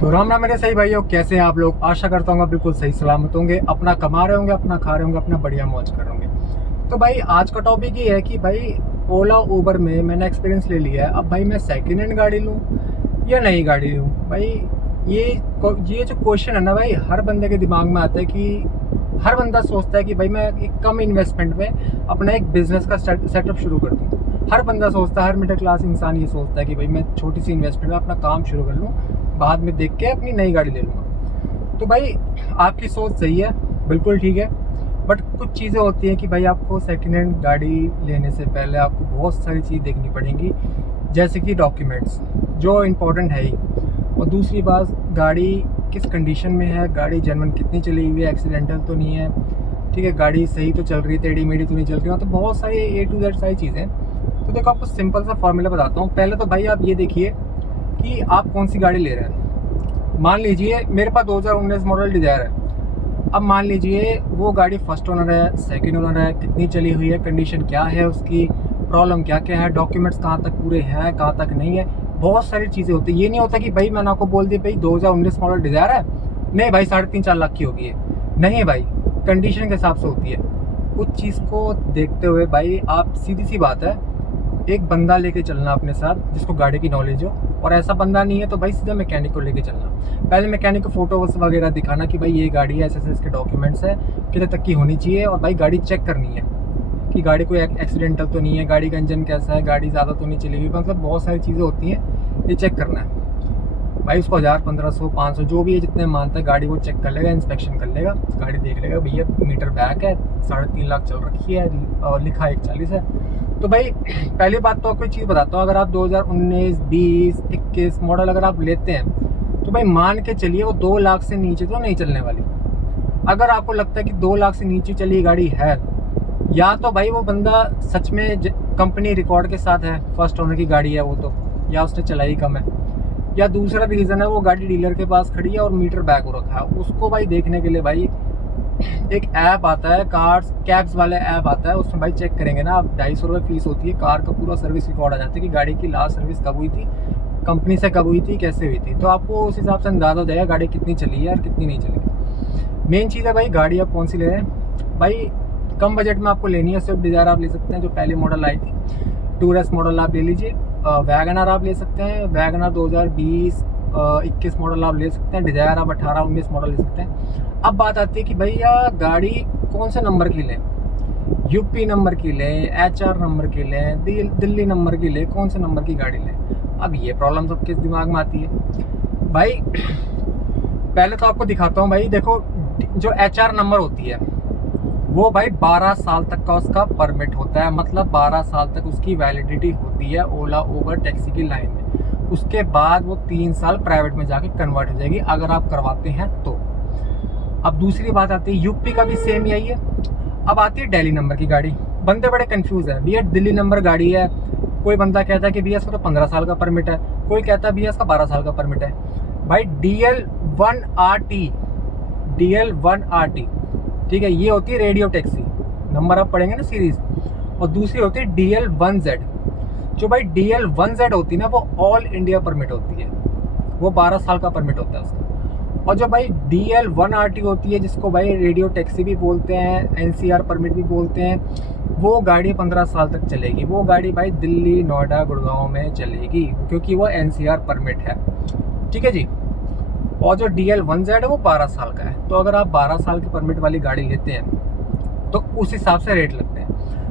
तो राम राम मेरे सही भाइयों, कैसे हैं आप लोग। आशा करता हूँ बिल्कुल सही सलामत होंगे, अपना कमा रहे होंगे, अपना खा रहे होंगे, अपना बढ़िया मौज कर रहे होंगे। तो भाई आज का टॉपिक ये है कि भाई ओला उबर में मैंने एक्सपीरियंस ले लिया है। अब भाई मैं सेकेंड हैंड गाड़ी लूँ या नई गाड़ी लूँ। भाई ये ये जो क्वेश्चन है ना भाई, हर बंदे के दिमाग में आता है कि हर बंदा सोचता है कि भाई मैं एक कम इन्वेस्टमेंट में अपना एक बिजनेस का सेटअप शुरू कर दूँ। हर बंदा सोचता है, हर मिडिल क्लास इंसान ये सोचता है कि भाई मैं छोटी सी इन्वेस्टमेंट में अपना काम शुरू कर लूँ, बाद में देख के अपनी नई गाड़ी ले लूँगा। तो भाई आपकी सोच सही है, बिल्कुल ठीक है, बट कुछ चीज़ें होती हैं कि भाई आपको सेकेंड हैंड गाड़ी लेने से पहले आपको बहुत सारी चीज़ देखनी पड़ेंगी, जैसे कि डॉक्यूमेंट्स जो इम्पोर्टेंट है ही, और दूसरी बात गाड़ी किस कंडीशन में है, गाड़ी जेन्युइन कितनी चली हुई है, एक्सीडेंटल तो नहीं है, ठीक है, गाड़ी सही तो चल रही है, टेढ़ी मेढ़ी तो नहीं चल रही है। तो बहुत सारी A to Z सारी चीज़ें। तो देखो आपको सिंपल सा फॉर्मूला बताता हूँ। पहले तो भाई आप ये देखिए कि आप कौन सी गाड़ी ले रहे हैं। मान लीजिए मेरे पास 2019 मॉडल डिजायर है। अब मान लीजिए वो गाड़ी फर्स्ट ओनर है, सेकंड ओनर है, कितनी चली हुई है, कंडीशन क्या है उसकी, प्रॉब्लम क्या क्या है, डॉक्यूमेंट्स कहाँ तक पूरे हैं, कहाँ तक नहीं है, बहुत सारी चीज़ें होती है। ये नहीं होता कि भाई मैंने आपको बोल दी भाई 2019 मॉडल डिजायर है, नहीं भाई 3.5-4 लाख की होगी है, नहीं भाई, कंडीशन के हिसाब से होती है। उस चीज़ को देखते हुए भाई आप सीधी सी बात है, एक बंदा लेके चलना अपने साथ जिसको गाड़ी की नॉलेज हो, और ऐसा बंदा नहीं है तो भाई सीधा मैकेनिक को लेके चलना। पहले मैकेनिक को फोटोज वगैरह दिखाना कि भाई ये गाड़ी है, ऐसे इसके डॉक्यूमेंट्स है, कितने तक की होनी चाहिए, और भाई गाड़ी चेक करनी है कि गाड़ी कोई एक्सीडेंटल तो नहीं है, गाड़ी का इंजन कैसा है, गाड़ी ज़्यादा तो नहीं चली हुई, मतलब बहुत सारी चीज़ें होती हैं, ये चेक करना है भाई। उसको 1000, 1500, 500 जो भी है जितने मानता है, गाड़ी को चेक कर लेगा, इंस्पेक्शन कर लेगा, गाड़ी देख लेगा भैया मीटर बैक है, 3.5 लाख चल रखी है और लिखा 140 है। तो भाई पहली बात तो आपको एक चीज़ बताता हूँ, अगर आप 2019, 20, 21 मॉडल अगर आप लेते हैं तो भाई मान के चलिए वो 2 लाख से नीचे तो नहीं चलने वाली। अगर आपको लगता है कि 2 लाख से नीचे चली गाड़ी है, या तो भाई वो बंदा सच में कंपनी रिकॉर्ड के साथ है, फर्स्ट ओनर की गाड़ी है वो तो, या उसने चलाई कम है, या दूसरा रीज़न है वो गाड़ी डीलर के पास खड़ी है और मीटर बैक हो रखा है। उसको भाई देखने के लिए भाई एक ऐप आता है, कार्स कैब्स वाले ऐप आता है, उसमें भाई चेक करेंगे ना आप, 250 रुपये फीस होती है, कार का पूरा सर्विस रिकॉर्ड आ जाता है कि गाड़ी की लास्ट सर्विस कब हुई थी, कंपनी से कब हुई थी, कैसे हुई थी। तो आपको उस हिसाब से अंदाज़ा हो जाएगा गाड़ी कितनी चली है और कितनी नहीं चली। मेन चीज़ है भाई गाड़ी आप कौन सी ले रहे हैं। भाई कम बजट में आपको लेनी है, स्विफ्ट डिज़ायर आप ले सकते हैं जो पहले मॉडल आई थी, टूरेस्ट मॉडल आप ले लीजिए, वैगनर आप ले सकते हैं, वैगनर 2020, 21 मॉडल आप ले सकते हैं, डिज़ायर आप 18-19 मॉडल ले सकते हैं। अब बात आती है कि भैया गाड़ी कौन से नंबर की लें, यूपी नंबर की लें, HR नंबर की लें, दिल्ली नंबर की लें, कौन से नंबर की गाड़ी लें। अब ये प्रॉब्लम सबके दिमाग में आती है भाई। पहले तो आपको दिखाता हूँ भाई, देखो जो HR नंबर होती है वो भाई 12 साल तक का उसका परमिट होता है, मतलब 12 साल तक उसकी वैलिडिटी होती है ओला उबर टैक्सी की लाइन में। उसके बाद वो 3 साल प्राइवेट में जाके कन्वर्ट हो जाएगी अगर आप करवाते हैं तो। अब दूसरी बात आती है, यूपी का भी सेम यही है। अब आती है दिल्ली नंबर की गाड़ी, बंदे बड़े कंफ्यूज है, भैया दिल्ली नंबर गाड़ी है, कोई बंदा कहता है कि भैया इसका तो 15 साल का परमिट है, कोई कहता है भैया इसका 12 साल का परमिट है। भाई DL1RT, ठीक है, ये होती है रेडियो टैक्सी, नंबर आप पढ़ेंगे ना सीरीज। और दूसरी होती है DL1Z। जो भाई DL1Z होती है ना, वो ऑल इंडिया परमिट होती है, वो 12 साल का परमिट होता है उसका। और जो भाई DL1RT होती है, जिसको भाई रेडियो टैक्सी भी बोलते हैं, NCR परमिट भी बोलते हैं, वो गाड़ी 15 साल तक चलेगी। वो गाड़ी भाई दिल्ली, नोएडा, गुड़गांव में चलेगी क्योंकि वो NCR परमिट है, ठीक है जी। और जो DL1Z है वो 12 साल का है। तो अगर आप 12 साल की परमिट वाली गाड़ी लेते हैं तो उस हिसाब से रेट लगते हैं।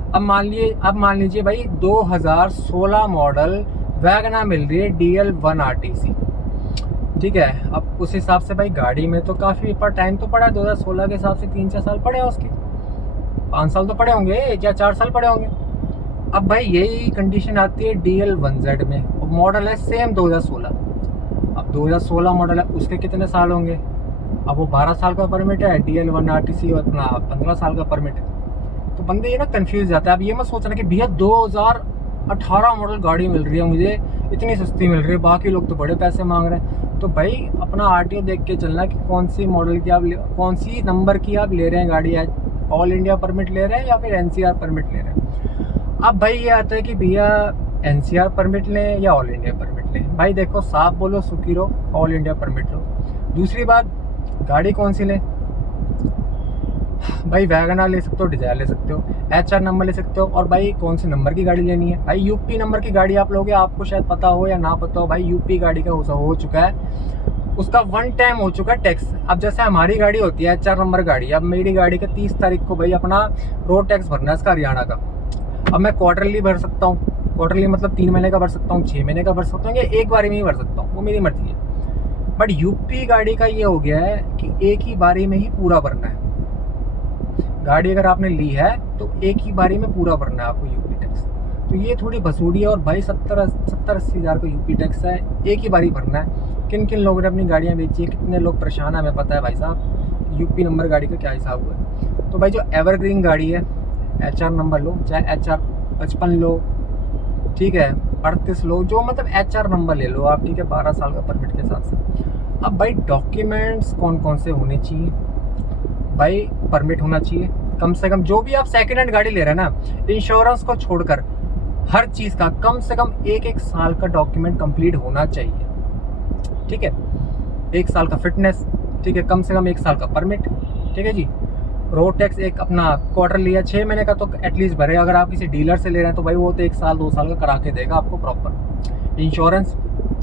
अब मान लीजिए भाई 2016 मॉडल वैगनर मिल रही है DL1RTC, ठीक है। अब उस हिसाब से भाई गाड़ी में तो काफ़ी पर टाइम तो पड़ा है, 2016 के हिसाब से 3-4 साल पड़े हैं उसके, 5 साल तो पड़े होंगे या 4 साल पड़े होंगे। अब भाई यही कंडीशन आती है DL1Z में, और मॉडल है सेम 2016। अब 2016 मॉडल है, उसके कितने साल होंगे, अब वो 12 साल का परमिट है, DL1RTC और अपना 15 साल का परमिट है। तो बंदे ये ना कंफ्यूज जाता है। अब ये मत सोचना कि भैया 2018 मॉडल गाड़ी मिल रही है मुझे, इतनी सस्ती मिल रही है, बाकी लोग तो बड़े पैसे मांग रहे हैं। तो भाई अपना RTO देख के चलना कि कौन सी मॉडल की आप कौन सी नंबर की आप ले रहे हैं गाड़ी, ऑल इंडिया परमिट ले रहे हैं या फिर NCR परमिट ले रहे हैं। अब भाई ये आता है कि भैया NCR परमिट लें या ऑल इंडिया परमिट लें। भाई देखो, साफ बोलो, सुखी रहो, ऑल इंडिया परमिट लो। दूसरी बात, गाड़ी कौन सी लें भाई? वैगन आर ले सकते हो, डिजायर ले सकते हो, HR नंबर ले सकते हो। और भाई कौन से नंबर की गाड़ी लेनी है? भाई यूपी नंबर की गाड़ी आप लोगे, आपको शायद पता हो या ना पता हो, भाई यूपी गाड़ी का हो चुका है, उसका 1 टाइम हो चुका है टैक्स। अब जैसे हमारी गाड़ी होती है HR नंबर गाड़ी, अब मेरी गाड़ी का 30 तारीख को भाई अपना रोड टैक्स भरना है इसका, हरियाणा का। अब मैं क्वार्टरली भर सकता हूँ, क्वार्टरली मतलब 3 महीने का भर सकता हूँ, 6 महीने का भर सकता हूँ, या एक बारी में ही भर सकता हूँ, वो मेरी मर्जी है। बट यूपी गाड़ी का ये हो गया है कि एक ही बारी में ही पूरा भरना है। गाड़ी अगर आपने ली है तो एक ही बारी में पूरा भरना है आपको यूपी टैक्स। तो ये थोड़ी भसूड़ी है। और भाई 70-80 हज़ार का यूपी टैक्स है, एक ही बारी भरना है। किन किन लोगों ने अपनी गाड़ियाँ बेची है, कितने लोग परेशान है, हमें पता है भाई साहब यूपी नंबर गाड़ी का क्या हिसाब हुआ है। तो भाई जो एवरग्रीन गाड़ी है, HR नंबर लो, चाहे HR 55 लो, ठीक है, 38 लो, जो मतलब HR नंबर ले लो आप, ठीक है, 12 साल का परमिट के साथ साथ। अब भाई डॉक्यूमेंट्स कौन कौन से होने चाहिए? भाई परमिट होना चाहिए कम से कम, जो भी आप सेकेंड हैंड गाड़ी ले रहे हैं ना, इंश्योरेंस को छोड़कर हर चीज़ का कम से कम 1 साल का डॉक्यूमेंट कंप्लीट होना चाहिए, ठीक है। 1 साल का फिटनेस, ठीक है, कम से कम 1 साल का परमिट, ठीक है जी। रोड टैक्स एक अपना क्वार्टर लिया 6 महीने का तो एटलीस्ट भरे। अगर आप किसी डीलर से ले रहे हैं तो भाई वो तो 1 साल 2 साल का करा के देगा आपको प्रॉपर। इंश्योरेंस,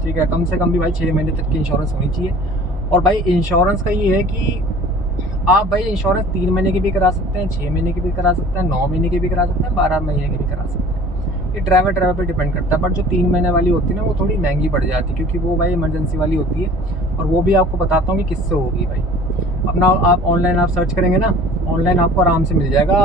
ठीक है, कम से कम भी भाई 6 महीने तक की इंश्योरेंस होनी चाहिए। और भाई इंश्योरेंस का ये है कि आप भाई इंश्योरेंस 3 महीने की भी करा सकते हैं, 6 महीने की भी करा सकते हैं, 9 महीने की भी करा सकते हैं, 12 महीने की भी करा सकते हैं। ये ड्राइवर पे डिपेंड करता है। बट जो 3 महीने वाली होती है ना, वो थोड़ी महंगी पड़ जाती है, क्योंकि वो भाई इमरजेंसी वाली होती है। और वो भी आपको बताता हूँ कि किससे होगी भाई। अपना आप ऑनलाइन आप सर्च करेंगे ना, ऑनलाइन आपको आराम से मिल जाएगा।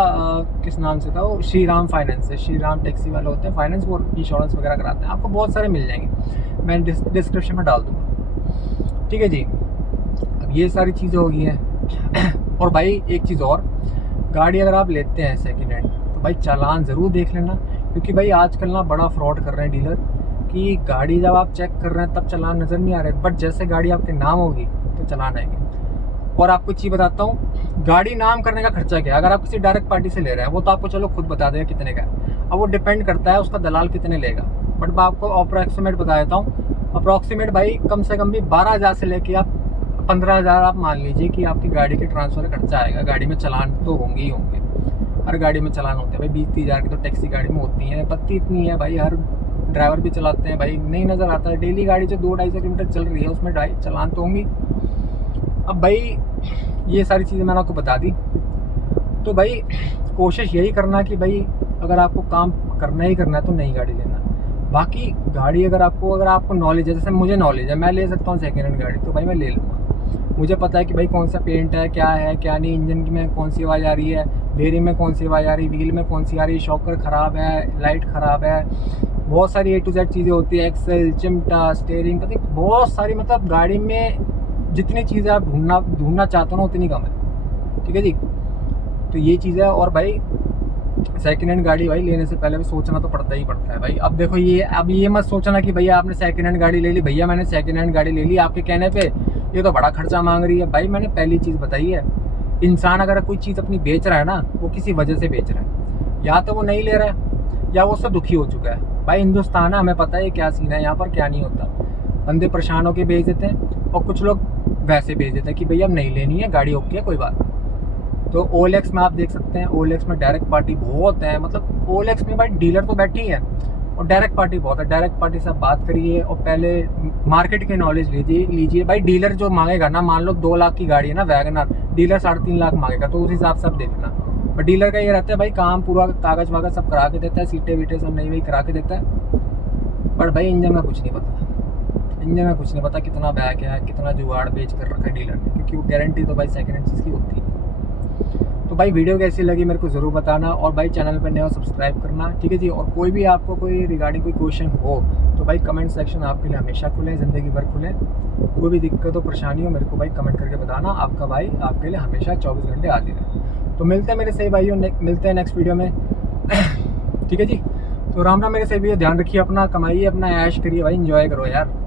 किस नाम से था वो? श्री राम फाइनेंस से, श्री राम टैक्सी वाले होते हैं फाइनेंस, वो इंश्योरेंस वगैरह कराते हैं, आपको बहुत सारे मिल जाएंगे, मैं डिस्क्रिप्शन में डाल दूँगा, ठीक है जी। अब ये सारी चीज़ें हो गई हैं। और भाई एक चीज़ और, गाड़ी अगर आप लेते हैं सेकेंड हैंड तो भाई चालान ज़रूर देख लेना, क्योंकि भाई आजकल ना बड़ा फ्रॉड कर रहे हैं डीलर कि गाड़ी जब आप चेक कर रहे हैं तब चालान नज़र नहीं आ रहे, बट जैसे गाड़ी आपके नाम होगी तो चालान आएंगे। और आपको चीज़ बताता हूँ, गाड़ी नाम करने का खर्चा क्या है। अगर आप किसी डायरेक्ट पार्टी से ले रहे हैं वो तो आपको चलो खुद बता देगा कितने का है, अब वो डिपेंड करता है उसका दलाल कितने लेगा। बट मैं आपको अप्रॉक्सीमेट बता देता हूँ, अप्रॉक्सीमेट भाई कम से कम भी 12,000 से लेके आप 15,000 आप मान लीजिए कि आपकी गाड़ी के ट्रांसफर का खर्चा आएगा। गाड़ी में चालान तो होंगे ही होंगे, हर गाड़ी में चालान होते हैं भाई। 20-30 हज़ार की तो टैक्सी गाड़ी में होती है, पत्ती इतनी है भाई, हर ड्राइवर भी चलाते हैं भाई, नहीं नज़र आता है। डेली गाड़ी जो 200-250 किलोमीटर चल रही है उसमें चालान तो होंगी। अब भाई ये सारी चीज़ें मैंने आपको बता दी। तो भाई कोशिश यही करना कि भाई अगर आपको काम करना ही करना है तो नई गाड़ी लेना। बाकी गाड़ी अगर आपको नॉलेज है, जैसे मुझे नॉलेज है, मैं ले सकता हूँ सेकेंड हैंड गाड़ी, तो भाई मैं ले लूँगा। मुझे पता है कि भाई कौन सा पेंट है क्या नहीं, इंजन में कौन सी आवाज़ आ रही है, बेयरिंग में कौन सी आवाज़ आ रही है, व्हील में कौन सी आ रही है, शॉकर ख़राब है, लाइट ख़राब है, बहुत सारी A to Z चीज़ें होती है, एक्सेल, चिमटा, स्टेयरिंग, पता नहीं बहुत सारी, मतलब गाड़ी में जितनी चीज़ें आप ढूंढना चाहते हो ना उतनी कम है, ठीक है जी। तो ये चीज़ है। और भाई सेकेंड हैंड गाड़ी भाई लेने से पहले भी सोचना तो पड़ता ही पड़ता है भाई। अब देखो अब ये मत सोचना कि भैया आपने सेकेंड हैंड गाड़ी ले ली, भैया मैंने सेकेंड हैंड गाड़ी ले ली, आपके कहने पे ये तो बड़ा खर्चा मांग रही है। भाई मैंने पहली चीज़ बताई है, इंसान अगर कोई चीज़ अपनी बेच रहा है ना, वो किसी वजह से बेच रहा है, या तो वो नहीं ले रहा है या वो उससे दुखी हो चुका है। भाई हिंदुस्तान है, हमें पता है क्या सीन है यहाँ पर, क्या नहीं होता। बंदे परेशान होकर बेच देते हैं और कुछ लोग वैसे बेच देते हैं कि भैया अब नहीं लेनी है गाड़ी, ओके है कोई बात नहीं। तो OLX में आप देख सकते हैं, OLX में डायरेक्ट पार्टी बहुत है, मतलब OLX में भाई डीलर तो बैठी है और डायरेक्ट पार्टी बहुत है। डायरेक्ट पार्टी से आप बात करिए और पहले मार्केट की नॉलेज लीजिए। भाई डीलर जो मांगेगा ना, मान लो 2 लाख की गाड़ी है ना वैगनर, डीलर 3.5 लाख मांगेगा, तो उस हिसाब से आप देखना। और डीलर का ये रहता है भाई काम पूरा कागज वागज सब करा के देता है, सीटें वीटें सब नई वही करा के देता है, पर भाई इंजन में कुछ नहीं पता। इंजन में कुछ नहीं पता कितना बैक है, कितना जुगाड़ बेच कर रखा है डीलर ने, क्योंकि वो गारंटी तो भाई सेकेंड हैंड चीज़ की होती है। तो भाई वीडियो कैसी लगी मेरे को ज़रूर बताना, और भाई चैनल पर नए हो सब्सक्राइब करना, ठीक है जी। और कोई भी आपको कोई रिगार्डिंग कोई क्वेश्चन हो तो भाई कमेंट सेक्शन आपके लिए हमेशा खुले, ज़िंदगी भर खुले। कोई भी दिक्कत हो परेशानी हो मेरे को भाई कमेंट करके बताना, आपका भाई आपके लिए हमेशा 24 घंटे हाजिर है। तो मिलते हैं मेरे सही भाइयों, मिलते हैं नेक्स्ट वीडियो में, ठीक है जी। तो राम राम मेरे सही भैया, ध्यान रखिए अपना, कमाइए अपना, ऐश करिए भाई, एंजॉय करो यार।